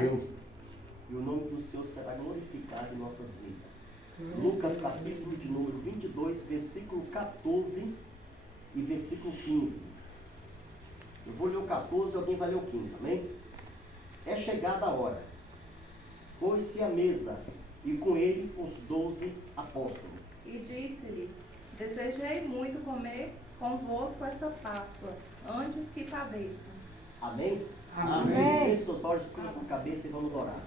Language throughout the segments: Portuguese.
Deus. E o nome do Senhor será glorificado em nossas vidas. Lucas capítulo de número 22, versículo 14 e versículo 15. Eu vou ler o 14 e alguém vai ler o 15, amém? É chegada a hora. Pôs-se à mesa e com ele os 12 apóstolos. E disse-lhes: Desejei muito comer convosco esta Páscoa, antes que padeça. Amém? Amém. Feche seus olhos, cruza a cabeça e vamos orar.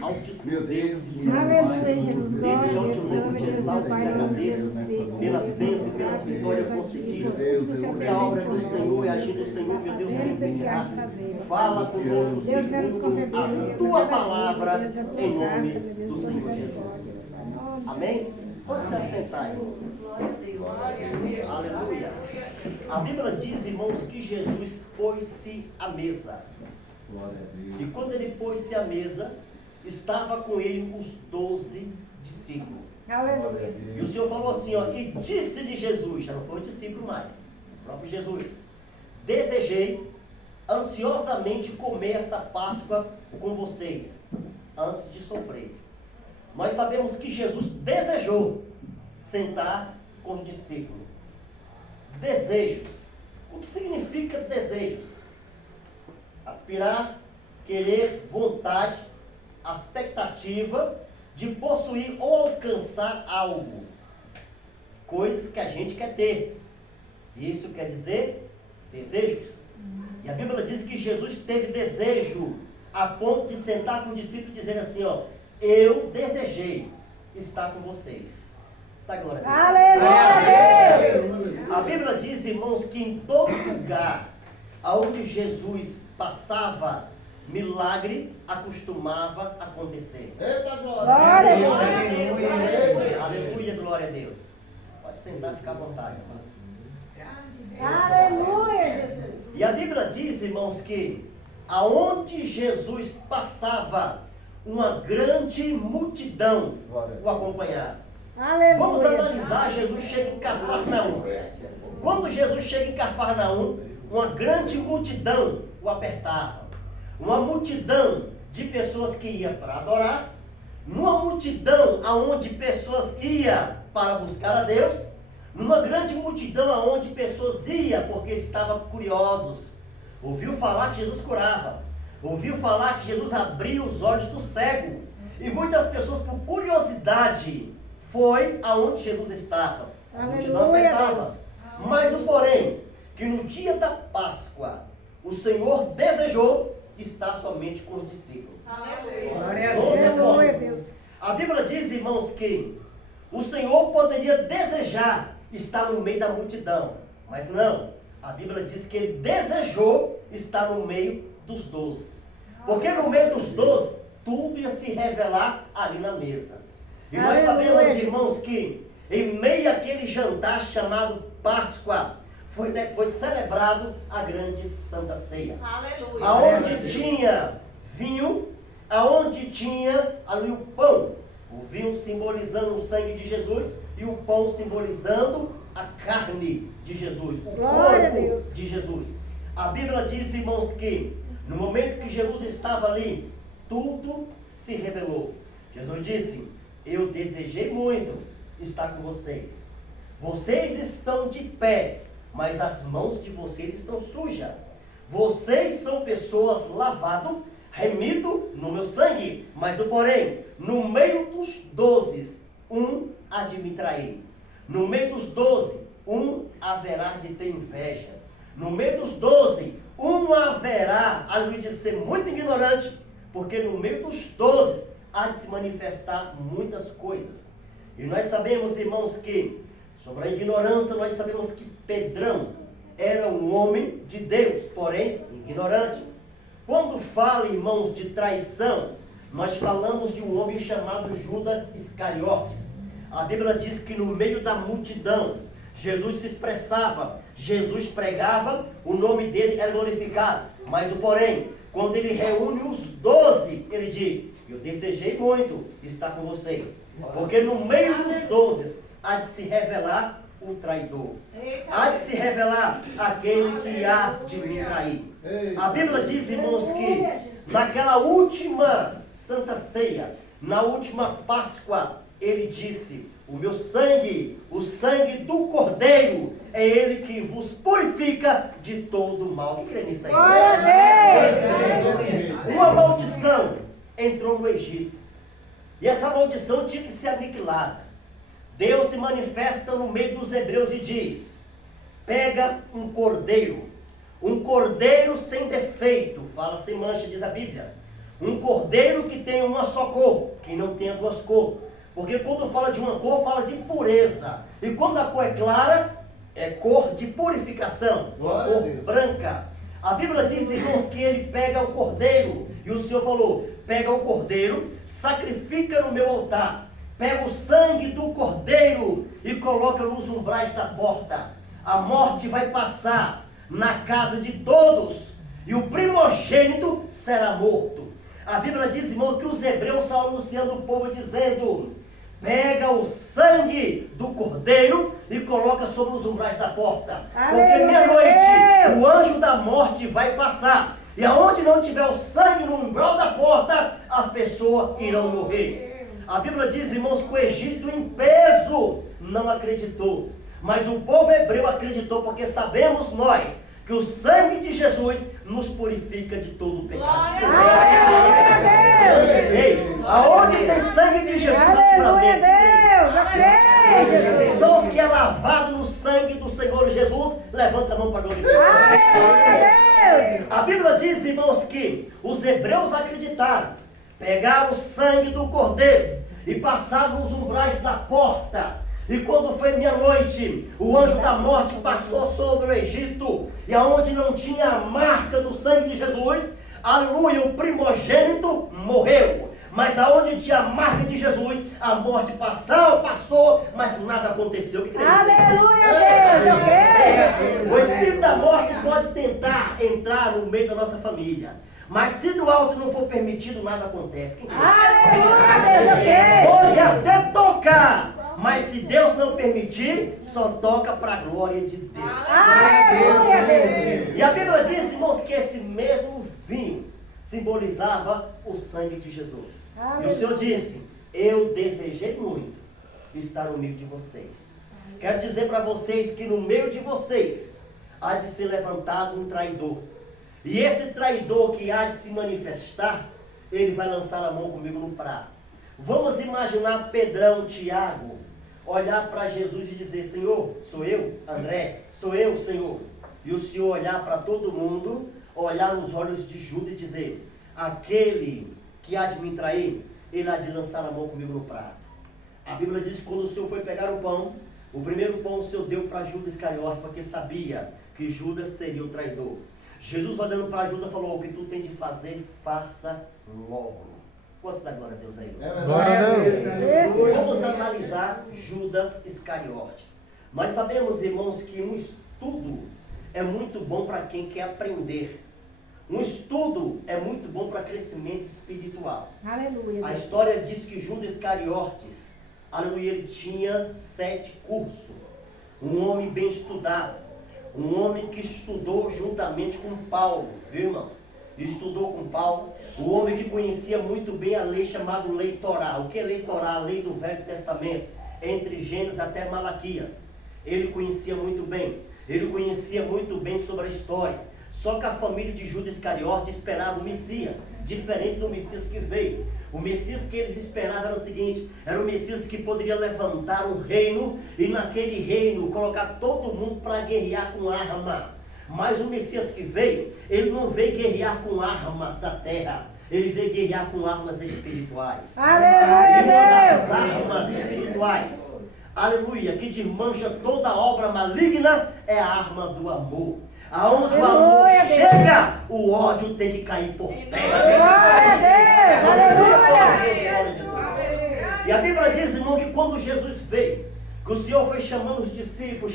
Altíssimo Meu Deus, Aleluia, Jesus, Desde já eu te glória a louvo, Deus, te exalto e te Pai, agradeço Cristo, pelas bênçãos e pelas vitórias concedidas. Porque a obra do Senhor e agir do Senhor, meu Deus, é impedirá. Fala conosco Deus, quero nos segundo conceder a tua palavra, em nome do Senhor Jesus. Amém? Pode se assentar, irmãos. Aleluia. A Bíblia diz, irmãos, que Jesus pôs-se à mesa. E quando ele pôs-se à mesa, estava com ele os 12 discípulos. Aleluia. E o Senhor falou assim, ó, e disse-lhe Jesus, já não foi o discípulo mais, o próprio Jesus: desejei ansiosamente comer esta Páscoa com vocês, antes de sofrer. Nós sabemos que Jesus desejou sentar com os discípulos. Desejos. O que significa desejos? Aspirar, querer, vontade, a expectativa de possuir ou alcançar algo. Coisas que a gente quer ter. Isso quer dizer desejos. E a Bíblia diz que Jesus teve desejo a ponto de sentar com o discípulo e dizer assim, ó, eu desejei estar com vocês. Dá glória a Deus. Aleluia. A Bíblia diz, irmãos, que em todo lugar onde Jesus passava, milagre acostumava acontecer. Eita Glória a Deus. Aleluia, glória a Deus. Pode sentar e ficar à vontade, irmãos. Aleluia, Jesus. E a Bíblia diz, irmãos, que aonde Jesus passava, uma grande multidão o acompanhava. Aleluia. Vamos analisar, Jesus chega em Cafarnaum. Quando Jesus chega em Cafarnaum, uma grande multidão o apertava. Uma multidão de pessoas que iam para adorar, numa multidão aonde pessoas iam para buscar a Deus, numa grande multidão aonde pessoas iam porque estavam curiosos. Ouviu falar que Jesus curava, ouviu falar que Jesus abria os olhos do cego, e muitas pessoas por curiosidade foi aonde Jesus estava. A multidão Aleluia, apertava. Deus. Mas o porém, que no dia da Páscoa, o Senhor desejou estar somente com os discípulos. Aleluia. 12 Aleluia, pontos. Deus. A Bíblia diz, irmãos, que o Senhor poderia desejar estar no meio da multidão, mas não. A Bíblia diz que ele desejou estar no meio dos 12. Porque no meio dos 12, tudo ia se revelar ali na mesa. E nós Aleluia. sabemos, irmãos, que em meio àquele jantar chamado Páscoa, foi celebrado a grande Santa Ceia. Aleluia. Aonde tinha vinho, aonde tinha ali o pão. O vinho simbolizando o sangue de Jesus e o pão simbolizando a carne de Jesus, o Glória a corpo Deus. de Jesus. A Bíblia diz, irmãos, que no momento que Jesus estava ali, tudo se revelou. Jesus disse, eu desejei muito estar com vocês. Vocês estão de pé, mas as mãos de vocês estão sujas. Vocês são pessoas lavadas, remido no meu sangue. Mas o porém, no meio dos 12, um há de me trair. No meio dos 12, um haverá de ter inveja. No meio dos 12, um haverá a lhe de ser muito ignorante, porque no meio dos 12 há de se manifestar muitas coisas. E nós sabemos, irmãos, que sobre a ignorância, nós sabemos que Pedrão era um homem de Deus, porém ignorante. Quando fala, irmãos, de traição, nós falamos de um homem chamado Judas Iscariotes. A Bíblia diz que no meio da multidão, Jesus se expressava, Jesus pregava, o nome dele era glorificado. Mas o porém, quando ele reúne os 12, ele diz, eu desejei muito estar com vocês. Porque no meio dos 12 há de se revelar o traidor. Há de se revelar aquele que há de me trair. A Bíblia diz, irmãos, que naquela última Santa Ceia, na última Páscoa, ele disse: o meu sangue, o sangue do Cordeiro, é ele que vos purifica de todo mal. Quem crê nisso aí? Uma maldição entrou no Egito. E essa maldição tinha que ser aniquilada. Deus se manifesta no meio dos hebreus e diz: pega um cordeiro sem defeito, fala sem mancha, diz a Bíblia. Um cordeiro que tem uma só cor, que não tenha duas cores. Porque quando fala de uma cor, fala de pureza. E quando a cor é clara, é cor de purificação, uma cor branca. A Bíblia diz, irmãos, que ele pega o cordeiro. E o Senhor falou: pega o cordeiro, sacrifica no meu altar. Pega o sangue do cordeiro e coloca nos umbrais da porta. A morte vai passar na casa de todos, e o primogênito será morto. A Bíblia diz, irmão, que os hebreus estão anunciando o povo dizendo: pega o sangue do cordeiro e coloca sobre os umbrais da porta. Porque meia-noite o anjo da morte vai passar. E aonde não tiver o sangue no umbral da porta, as pessoas irão morrer. A Bíblia diz, irmãos, que o Egito em peso não acreditou. Mas o povo hebreu acreditou, porque sabemos nós que o sangue de Jesus nos purifica de todo o pecado. Ei, aonde tem sangue de Jesus, livramento. Só os que é lavado no sangue do Senhor Jesus, levanta a mão para glorificar. A Bíblia diz, irmãos, que os hebreus acreditaram, pegaram o sangue do cordeiro e passaram nos umbrais da porta. E quando foi meia-noite, o anjo da morte passou sobre o Egito, e aonde não tinha a marca do sangue de Jesus, aleluia, o primogênito morreu. Mas aonde tinha a marca de Jesus, a morte passou, mas nada aconteceu. Que Aleluia, Deus! O espírito da morte pode tentar entrar no meio da nossa família, mas se do alto não for permitido, nada acontece. Aleluia, Deus! Pode até tocar, mas se Deus não permitir, só toca para a glória de Deus. Aleluia, Deus! E a Bíblia diz, irmãos, que esse mesmo vinho simbolizava o sangue de Jesus. E o Senhor disse: eu desejei muito estar no meio de vocês. Quero dizer para vocês que no meio de vocês há de ser levantado um traidor. E esse traidor que há de se manifestar, ele vai lançar a mão comigo no prato. Vamos imaginar Pedrão, Tiago, olhar para Jesus e dizer: Senhor, sou eu, André, sou eu, Senhor. E o Senhor olhar para todo mundo, olhar nos olhos de Judas e dizer: aquele que há de me trair, ele há de lançar a mão comigo no prato. A Bíblia diz que quando o Senhor foi pegar o pão, o primeiro pão o Senhor deu para Judas Iscariote, porque sabia que Judas seria o traidor. Jesus, olhando para Judas, falou: o que tu tem de fazer, faça logo. Quantos dá glória a Deus aí? Glória a Deus. Vamos analisar Judas Iscariotes. Nós sabemos, irmãos, que um estudo é muito bom para quem quer aprender. Um estudo é muito bom para crescimento espiritual. Aleluia. A história diz que Judas Iscariotes, aleluia, ele tinha 7 cursos. Um homem bem estudado. Um homem que estudou juntamente com Paulo, viu, irmãos? Estudou com Paulo. O homem que conhecia muito bem a lei chamada lei Torá. O que é lei Torá? A lei do Velho Testamento, entre Gênesis até Malaquias. Ele conhecia muito bem. Ele conhecia muito bem sobre a história. Só que a família de Judas Iscariote esperava o Messias, diferente do Messias que veio. O Messias que eles esperavam era o seguinte: era o Messias que poderia levantar um reino e naquele reino colocar todo mundo para guerrear com arma. Mas o Messias que veio, ele não veio guerrear com armas da terra, ele veio guerrear com armas espirituais. Aleluia, E uma das Deus! armas espirituais, aleluia, que desmancha toda obra maligna, é a arma do amor. Aonde o amor Aleluia, chega, o ódio tem que cair por terra. Glória a Deus! Aleluia! E a Bíblia diz, irmão, que quando Jesus veio, que o Senhor foi chamando os discípulos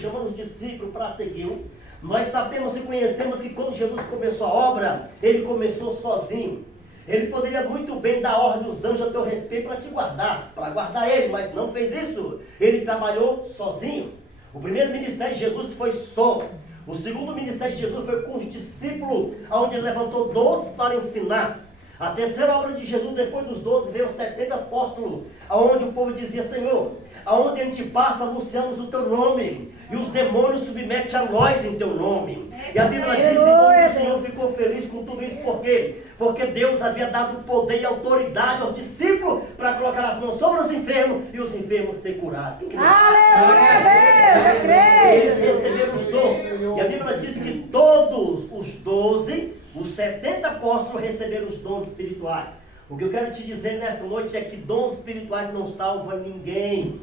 para segui-lo. Nós sabemos e conhecemos que quando Jesus começou a obra, ele começou sozinho. Ele poderia muito bem dar ordem aos anjos a teu respeito para te guardar, para guardar ele, mas não fez isso. Ele trabalhou sozinho. O primeiro ministério de Jesus foi só. O segundo ministério de Jesus foi com os discípulos, onde ele levantou 12 para ensinar. A terceira obra de Jesus, depois dos 12, veio os 70 apóstolos, aonde o povo dizia: Senhor, aonde a gente passa, anunciamos o teu nome, e os demônios submetem a nós em teu nome. E a Bíblia diz, irmão, que o Senhor ficou feliz com tudo isso, por quê? Porque Deus havia dado poder e autoridade aos discípulos para colocar as mãos sobre os enfermos e os enfermos ser curados. Quem crê? Aleluia, Deus, eu creio. Eles receberam os dons. E a Bíblia diz que todos os 12, os 70 apóstolos receberam os dons espirituais. O que eu quero te dizer nessa noite é que dons espirituais não salvam ninguém.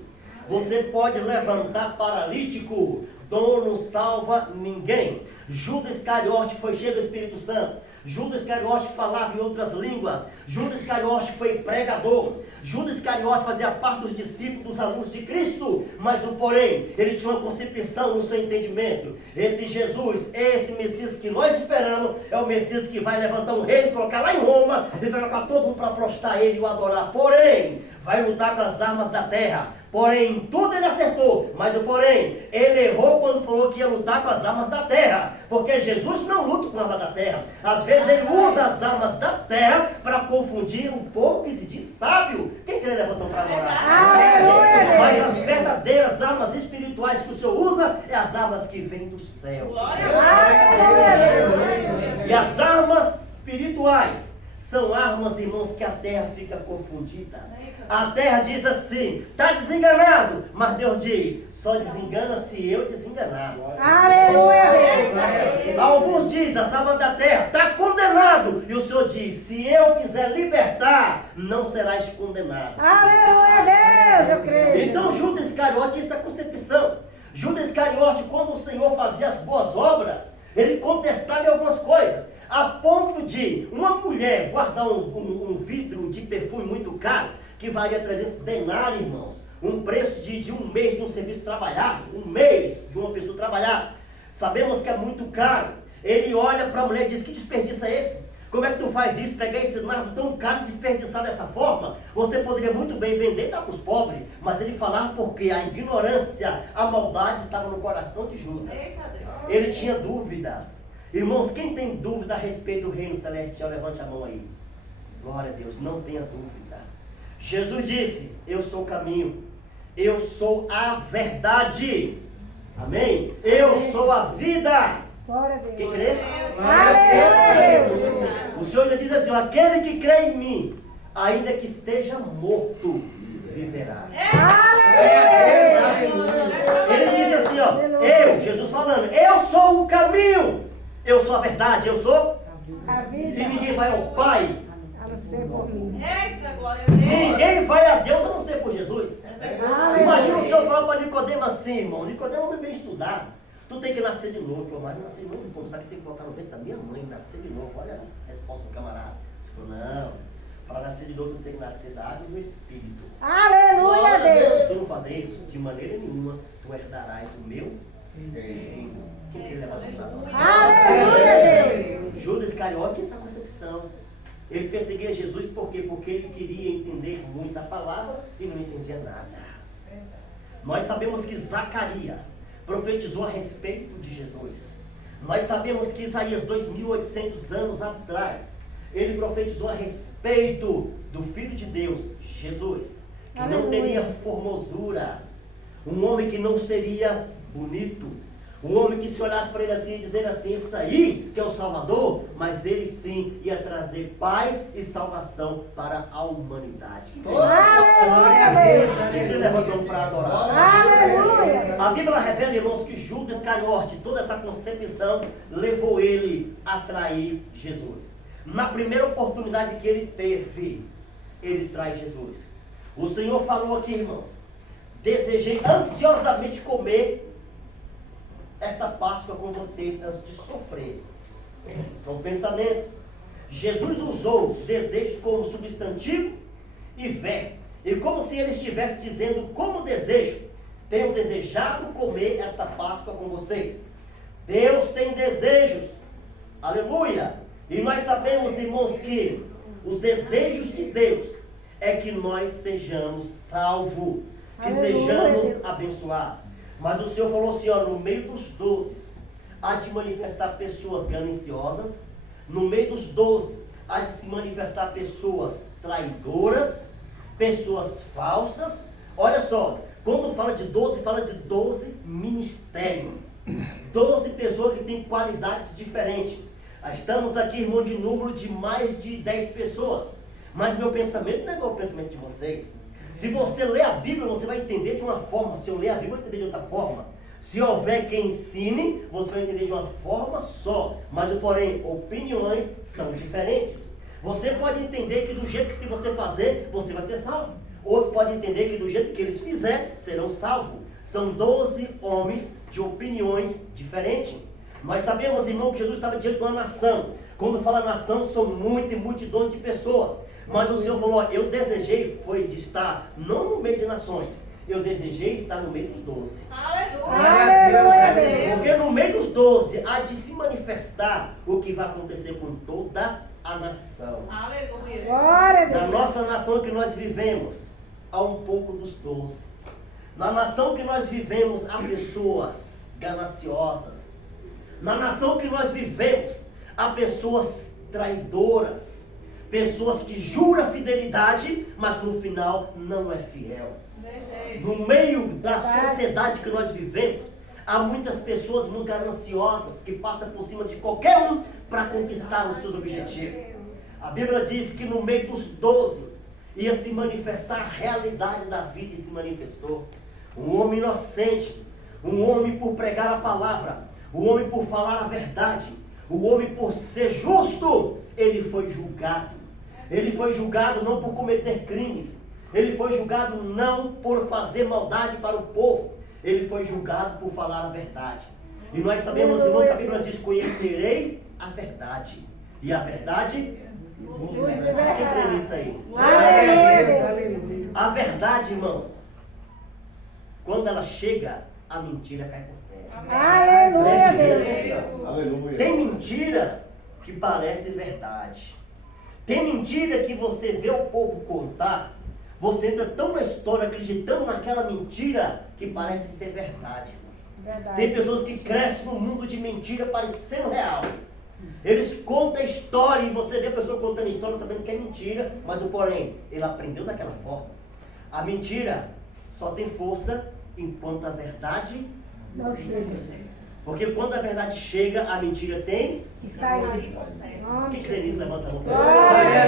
Você pode levantar paralítico, dom não salva ninguém. Judas Iscariote foi cheio do Espírito Santo. Judas Iscariote falava em outras línguas. Judas Iscariote foi pregador. Judas Iscariote fazia parte dos discípulos, dos alunos de Cristo. Mas o porém, ele tinha uma concepção no seu entendimento. Esse Jesus, esse Messias que nós esperamos, é o Messias que vai levantar um reino, colocar lá em Roma, e vai colocar todo mundo para prostrar ele e o adorar. Porém, vai lutar com as armas da terra. Porém, tudo ele acertou, mas o porém, ele errou quando falou que ia lutar com as armas da terra, porque Jesus não luta com a arma da terra. Às vezes ele usa as armas da terra para confundir o povo que se diz sábio. Quem quer levantar para adorar? Aleluia, Mas as verdadeiras armas espirituais que o Senhor usa é as armas que vêm do céu. E as armas espirituais são armas, irmãos, que a terra fica confundida. A terra diz assim: está desenganado, mas Deus diz: só desengana se eu desenganar. Aleluia, Deus. Alguns dizem: as armas da terra está condenado, e o Senhor diz: se eu quiser libertar, não serás condenado. Aleluia, Deus, eu creio. Então Judas Iscariote tinha essa concepção. Judas Iscariote, quando o Senhor fazia as boas obras, ele contestava em algumas coisas, a ponto de uma mulher guardar um vidro de perfume muito caro, que valia 300 denários, irmãos, um preço de um mês de um serviço trabalhado, um mês de uma pessoa trabalhada. Sabemos que é muito caro. Ele olha para a mulher e diz: que desperdício é esse? Como é que tu faz isso? Pegar esse nardo tão caro e desperdiçar dessa forma? Você poderia muito bem vender e dar para os pobres, mas ele falava porque a ignorância, a maldade estava no coração de Judas. Ele tinha dúvidas. Irmãos, quem tem dúvida a respeito do reino celestial, levante a mão aí. Glória a Deus, não tenha dúvida. Jesus disse: eu sou o caminho, eu sou a verdade, amém? Eu sou a vida. Glória a Deus. Quem crê? Aleluia, Deus. O Senhor ainda diz assim: aquele que crê em mim, ainda que esteja morto, viverá. Ele disse assim, ó, Jesus falando: eu sou o caminho, eu sou a verdade, eu sou A vida. e ninguém vai ao Pai. A não ser por mim. Eita, glória a Deus. Ninguém vai a Deus a não ser por Jesus. Aleluia. Imagina o Senhor falar para Nicodemo assim, irmão. Nicodemo é um homem bem estudado. Tu tem que nascer de novo. Ele falou: mas nascer de novo, pô, não sabe que tem que voltar no ventre da minha mãe, nascer de novo. Olha a resposta do camarada. Ele falou: não, para nascer de novo tu tem que nascer da água e do Espírito. Aleluia, Deus. Se tu não fazer isso, de maneira nenhuma, tu herdarás o meu reino. Quem quer levar a Aleluia, Deus. Judas Iscariote tinha essa concepção. Ele perseguia Jesus por quê? Porque ele queria entender muito a palavra e não entendia nada. Nós sabemos que Zacarias profetizou a respeito de Jesus. Nós sabemos que Isaías, 2.800 anos atrás, ele profetizou a respeito do Filho de Deus, Jesus, que não Aleluia. teria formosura, um homem que não seria bonito, um homem que se olhasse para ele assim e dizer assim: isso aí que é o Salvador, mas ele sim ia trazer paz e salvação para a humanidade. Aleluia, Deus. Ele levantou para adorar. Aleluia. A Bíblia revela, irmãos, que Judas Iscariote, toda essa concepção levou ele a trair Jesus. Na primeira oportunidade que ele teve, ele trai Jesus. O Senhor falou aqui, irmãos: desejei ansiosamente comer esta Páscoa com vocês antes de sofrer. São pensamentos. Jesus usou desejos como substantivo e verbo. E como se ele estivesse dizendo como desejo: tenho desejado comer esta Páscoa com vocês. Deus tem desejos. Aleluia. E nós sabemos, irmãos, que os desejos de Deus é que nós sejamos salvos, que Aleluia, sejamos Deus. abençoados. Mas o Senhor falou assim, ó, no meio dos 12, há de manifestar pessoas gananciosas. No meio dos 12, há de se manifestar pessoas traidoras, pessoas falsas. Olha só, quando fala de 12 ministérios. 12 pessoas que têm qualidades diferentes. Estamos aqui, irmão, de número de mais de 10 pessoas. Mas meu pensamento não é igual ao pensamento de vocês. Se você ler a Bíblia, você vai entender de uma forma. Se eu ler a Bíblia, eu vou entender de outra forma. Se houver quem ensine, você vai entender de uma forma só. Mas, porém, opiniões são diferentes. Você pode entender que do jeito que se você fazer, você vai ser salvo. Outros podem entender que do jeito que eles fizerem, serão salvos. São 12 homens de opiniões diferentes. Nós sabemos, irmão, que Jesus estava diante de uma nação. Quando fala nação, são multidões de pessoas. Mas o Senhor falou, eu desejei foi de estar não no meio de nações. Eu desejei estar no meio dos 12. Aleluia. Porque no meio dos 12 há de se manifestar o que vai acontecer com toda a nação. Aleluia. Glória a Na Deus. nossa nação que nós vivemos, há um pouco dos 12. Na nação que nós vivemos, há pessoas gananciosas. Na nação que nós vivemos, há pessoas traidoras. Pessoas que juram fidelidade, mas no final não é fiel. No meio da sociedade que nós vivemos, há muitas pessoas muito gananciosas que passam por cima de qualquer um para conquistar os seus objetivos. A Bíblia diz que no meio dos 12 ia se manifestar a realidade da vida e se manifestou. Um homem inocente, um homem por pregar a palavra, um homem por falar a verdade, um homem por ser justo, ele foi julgado. Ele foi julgado não por cometer crimes. Ele foi julgado não por fazer maldade para o povo. Ele foi julgado por falar a verdade. E nós sabemos, irmão, que a Bíblia diz, conhecereis a verdade. E a verdade, quem crê nisso aí? Aleluia. A verdade, irmãos, quando ela chega, a mentira cai por terra. Aleluia, Deus. Aleluia. Tem mentira que parece verdade. Tem mentira que você vê o povo contar, você entra tão na história, acreditando naquela mentira, que parece ser verdade. Tem pessoas que crescem no mundo de mentira parecendo real. Eles contam a história e você vê a pessoa contando a história sabendo que é mentira, mas o porém, ele aprendeu daquela forma. A mentira só tem força enquanto a verdade Não chega. Porque quando a verdade chega, a mentira tem. E sai. Quem crê nisso, levanta a mão. Glória a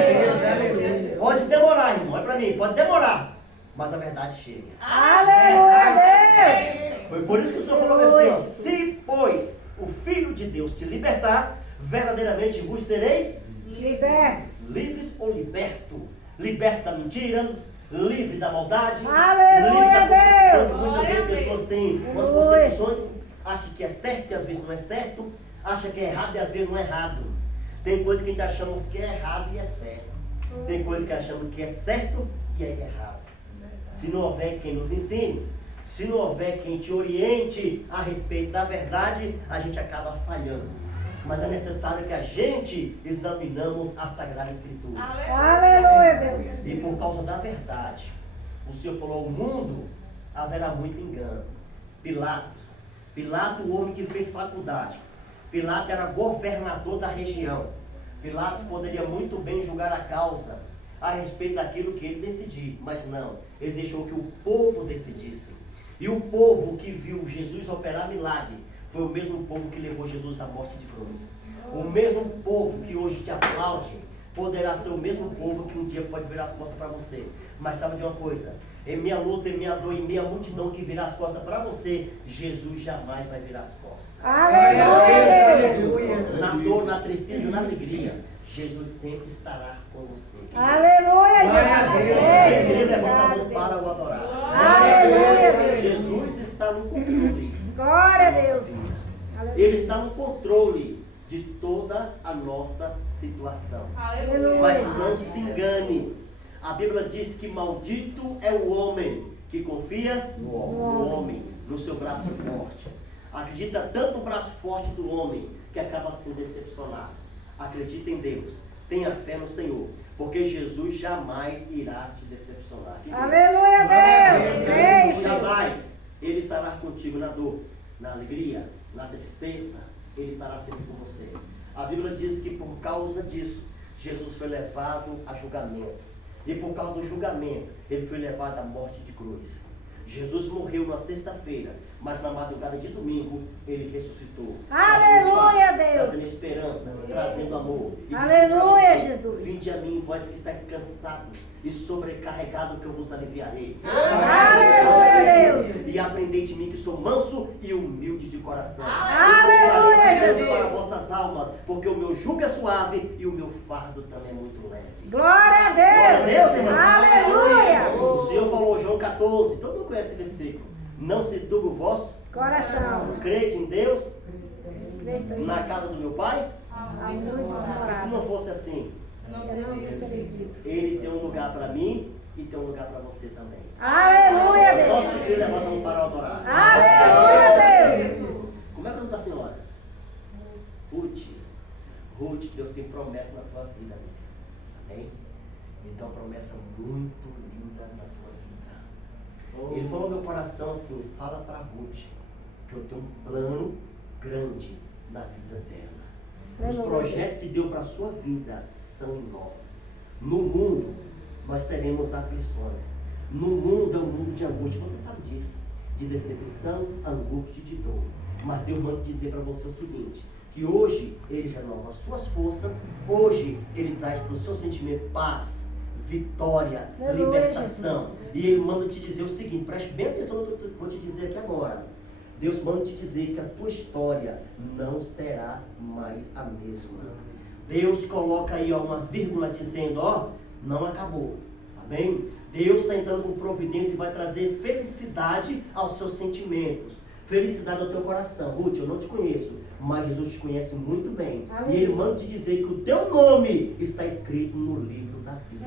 Deus. Pode demorar, irmão, é pra mim, pode demorar. Mas a verdade chega. Aleluia, Deus. Foi por isso que o Senhor falou assim, ó, se, pois, o Filho de Deus te libertar, verdadeiramente vos sereis Liberta. livres ou liberto. Liberto da mentira, livre da maldade, Aleluia, livre da concepção. Deus. Muitas vezes pessoas têm umas Aleluia. concepções, acham que é certo e às vezes não é certo, acham que é errado e às vezes não é errado. Tem coisa que a gente achamos que é errado e é certo. Tem coisa que achamos que é certo e é errado. Se não houver quem nos ensine, se não houver quem te oriente a respeito da verdade, a gente acaba falhando. Mas é necessário que a gente examinamos a Sagrada Escritura. Aleluia, Deus. E por causa da verdade, o Senhor falou, o mundo haverá muito engano. Pilato, o homem que fez faculdade. Pilato era governador da região. Pilatos poderia muito bem julgar a causa a respeito daquilo que ele decidir, mas não, ele deixou que o povo decidisse. E o povo que viu Jesus operar milagre foi o mesmo povo que levou Jesus à morte de cruz. O mesmo povo que hoje te aplaude poderá ser o mesmo povo que um dia pode virar as costas para você. Mas sabe de uma coisa? Em minha luta, em minha dor, em minha multidão que virá as costas para você, Jesus jamais vai virar as costas. Aleluia, Deus. Na dor, na tristeza, na alegria, Jesus sempre estará com você. Aleluia, Quem crê, Jesus. levanta a mão para o adorar. Aleluia, Deus. Jesus está no controle. Glória a Deus. Ele está no controle de toda a nossa situação. Aleluia. Mas não se engane. A Bíblia diz que maldito é o homem que confia no homem, no seu braço forte. Acredita tanto no braço forte do homem que acaba sendo decepcionado. Acredita em Deus. Tenha fé no Senhor. Porque Jesus jamais irá te decepcionar. Aleluia, Deus. Creio. Jamais Ele estará contigo na dor, na alegria, na tristeza. Ele estará sempre com você. A Bíblia diz que por causa disso, Jesus foi levado a julgamento. E por causa do julgamento, ele foi levado à morte de cruz. Jesus morreu na sexta-feira, mas na madrugada de domingo, ele ressuscitou. Aleluia, trazendo paz, Deus. trazendo esperança, trazendo amor. E disse Aleluia, pra vocês, Jesus. Vinde a mim, vós que estáis cansados e sobrecarregados, que eu vos aliviarei. Aleluia, Deus. E aprendei de mim, que sou manso e humilde de coração. Aleluia, E Jesus. para vossas almas, porque o meu jugo é suave e o meu fardo também é muito leve. Glória a Glória a Deus, Deus. irmãos. Aleluia. O Senhor falou, João 14, todo mundo conhece esse versículo. Não se turbe o vosso Coração. crede em Deus, Cristo, na casa do meu Pai. há muitos E se morados. não fosse assim, Não Eu não teria teria dito. dito. ele tem um lugar para mim e tem um lugar para você também. Aleluia, Só Deus. se ele levantando para adorar. Aleluia, Deus. Como é que é o nome da senhora? Ruth. Ruth, Deus tem promessa na tua vida. Amém? Então, promessa muito linda na tua vida. Ele falou no meu coração assim, fala para Ruth, que eu tenho um plano grande na vida dela. Os projetos que deu para a sua vida são enormes. No mundo, nós teremos aflições. No mundo é um mundo de angústia. Você sabe disso. De decepção, angústia e de dor. Mas Deus manda dizer para você o seguinte, que hoje Ele renova as suas forças, hoje Ele traz para o seu sentimento paz, vitória, Aleluia, libertação. E Ele manda te dizer o seguinte, preste bem atenção no que eu vou te dizer aqui agora. Deus manda te dizer que a tua história não será mais a mesma. Deus coloca aí ó, uma vírgula dizendo, ó, não acabou. Amém? Deus está entrando com providência e vai trazer felicidade aos seus sentimentos. Felicidade ao teu coração. Ruth, eu não te conheço, mas Jesus te conhece muito bem. Amém. E Ele manda te dizer que o teu nome está escrito no livro da vida.